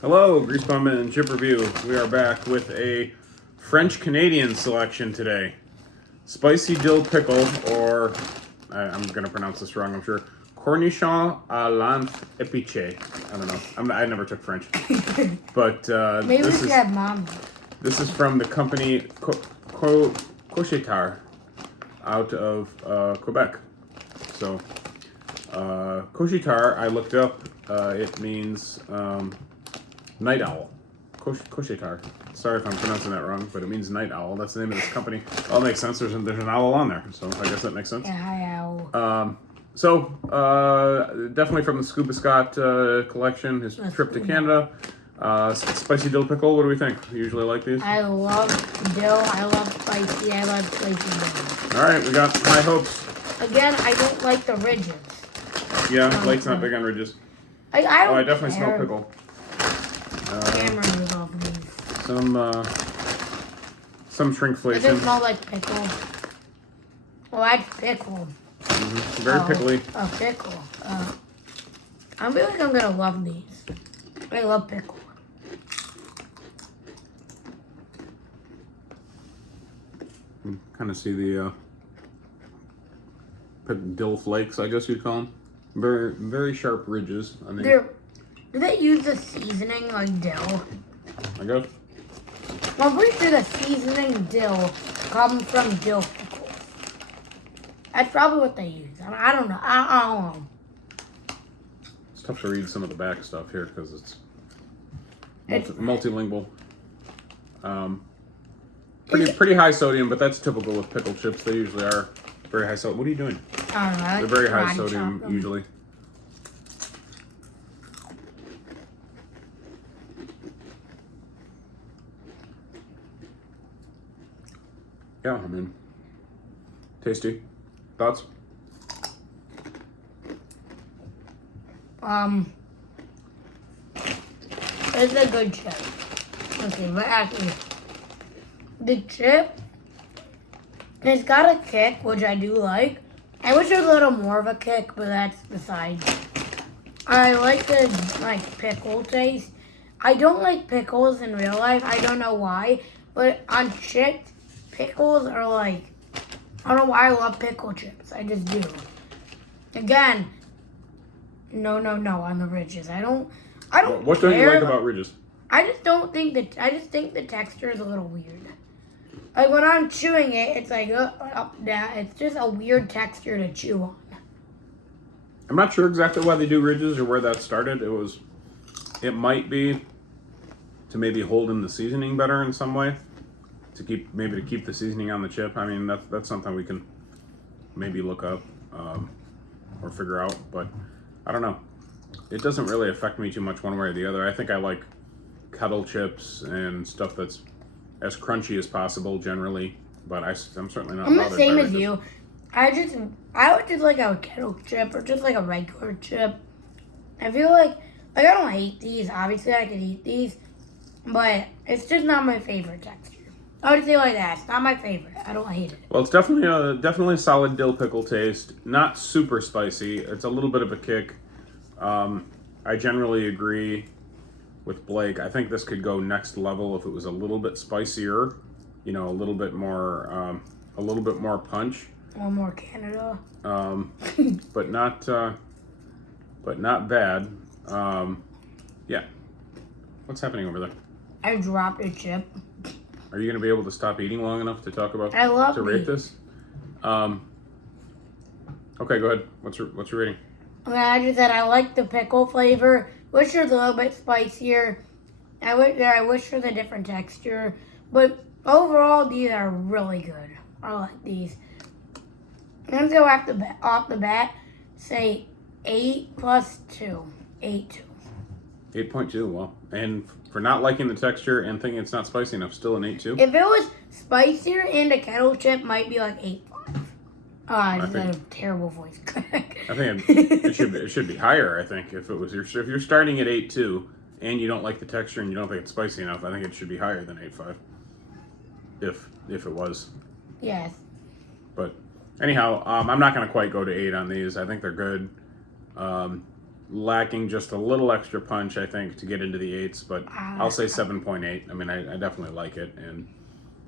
Hello, Griesbaum Men Chip review. We are back with a French-Canadian selection today. Spicy dill pickle, or I'm going to pronounce this wrong, I'm sure. Cornichon à l'anthe épicée. I don't know. I never took French. But maybe we should have mom. This is from the company Couche-Tard out of Quebec. So, Couche-Tard, I looked up. It means night owl. Couche-Tard. Sorry if I'm pronouncing that wrong, but it means night owl. That's the name of this company. Well, it makes sense. There's an owl on there, so I guess that makes sense. Yeah, hi owl. Definitely from the Scuba Scott collection, his trip to Canada. Spicy dill pickle, what do we think? You usually like these? I love dill. I love spicy. I love spicy dill. All right, we got high hopes. Again, I don't like the ridges. Yeah, Blake's not big on ridges. I don't I definitely smell care. pickle. Camera move off of these. Some It shrinkflation. doesn't smell like pickle. Oh, that's pickle. Very pickly. Oh, pickle. I feel like I'm gonna love these. I love pickle. Kind of see the dill flakes, I guess you'd call them. Very, very sharp ridges. I mean, Do they use the seasoning like dill? I guess. Well, I'm pretty sure the seasoning dill comes from dill pickles. That's probably what they use. I don't know. I don't know. It's tough to read some of the back stuff here because it's multilingual. Pretty high sodium, but that's typical with pickle chips. They usually are very high sodium. What are you doing? I don't know. They're very high sodium usually. Yeah, I mean, tasty. Thoughts? It's a good chip. Okay, but actually, the chip, it's got a kick, which I do like. I wish there was a little more of a kick, but that's besides. I like the pickle taste. I don't like pickles in real life. I don't know why, but on chips, pickles are I don't know why I love pickle chips. I just do. Again, no on the ridges. I don't. What don't you like about ridges? I just think the texture is a little weird. Like when I'm chewing it, it's like up down. It's just a weird texture to chew on. I'm not sure exactly why they do ridges or where that started. It might be to maybe hold in the seasoning better in some way. To keep the seasoning on the chip. I mean, that's something we can maybe look up or figure out, but I don't know. It doesn't really affect me too much one way or the other. I think I like kettle chips and stuff that's as crunchy as possible generally, but I'm certainly not. I'm the bothered same by as ridges. you. I would just like a kettle chip or just like a regular chip. I feel like I don't hate these. Obviously, I could eat these, but it's just not my favorite texture. I would say like that. It's not my favorite. I don't hate it. Well, it's definitely a solid dill pickle taste. Not super spicy. It's a little bit of a kick. I generally agree with Blake. I think this could go next level if it was a little bit spicier. You know, a little bit more punch. One more Canada. But not bad. Yeah. What's happening over there? I dropped a chip. Are you going to be able to stop eating long enough to talk about to rate this? Okay, go ahead. What's your rating? I just said I like the pickle flavor. Wish it was a little bit spicier. I wish for the different texture. But overall, these are really good. I like these. I'm going to go off the bat, say 8 plus 2. 8.2. 8.2, well. And for not liking the texture and thinking it's not spicy enough, still an 8.2? If it was spicier and a kettle chip, might be like 8.5. I just had a terrible voice crack. I think it should be higher, I think. If you're starting at 8.2 and you don't like the texture and you don't think it's spicy enough, I think it should be higher than 8.5. If it was. Yes. But anyhow, I'm not going to quite go to 8 on these. I think they're good. lacking just a little extra punch, I think, to get into the 8s, but I'll say 7.8. I mean, I definitely like it, and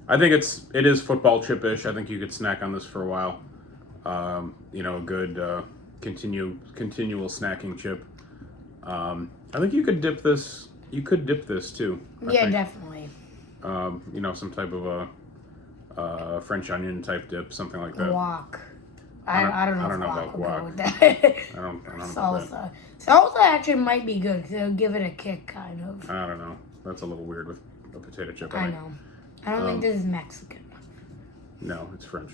I think it is football chip-ish. I think you could snack on this for a while. You know, a good continual snacking chip. I think you could dip this. You could dip this too. I think. Definitely. You know, some type of a French onion type dip, something like that. Guac. I don't know about guac. with that. I don't know about Salsa. that. Salsa actually might be good because it'll give it a kick, kind of. I don't know. That's a little weird with a potato chip. I know. I don't think this is Mexican. No, it's French.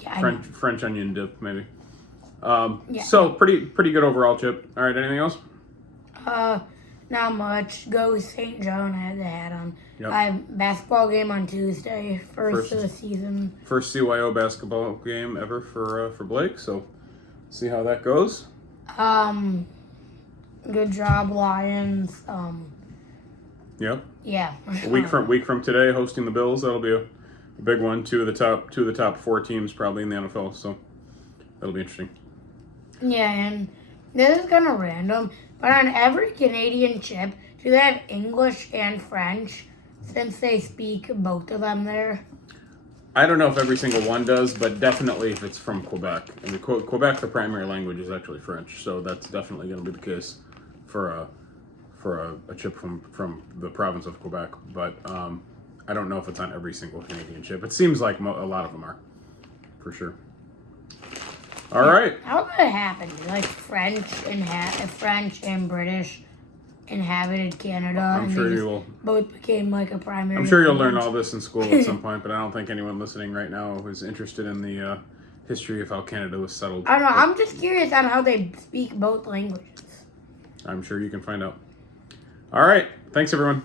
Yeah, French onion dip, maybe. Yeah. So pretty good overall chip. All right, anything else? Not much. Go St. John. I had the hat on. Yep. I have basketball game on Tuesday. First of the season. First CYO basketball game ever for Blake. So see how that goes. Good job, Lions. Yep. Yeah. A week from today, hosting the Bills. That'll be a big one. Two of the top 4 teams probably in the NFL. So that'll be interesting. Yeah, and this is kind of random, but on every Canadian chip, do they have English and French since they speak both of them there? I don't know if every single one does, but definitely if it's from Quebec. I mean, Quebec, the primary language is actually French, so that's definitely going to be the case for a chip from the province of Quebec. But I don't know if it's on every single Canadian chip. It seems like a lot of them are, for sure. All right. How did that happen? Like French and British inhabited Canada, I'm and sure they you just will. both became like a primary. I'm sure you'll learn language. all this in school at some point, but I don't think anyone listening right now is interested in the history of how Canada was settled. I don't know. I'm just curious on how they speak both languages. I'm sure you can find out. All right. Thanks, everyone.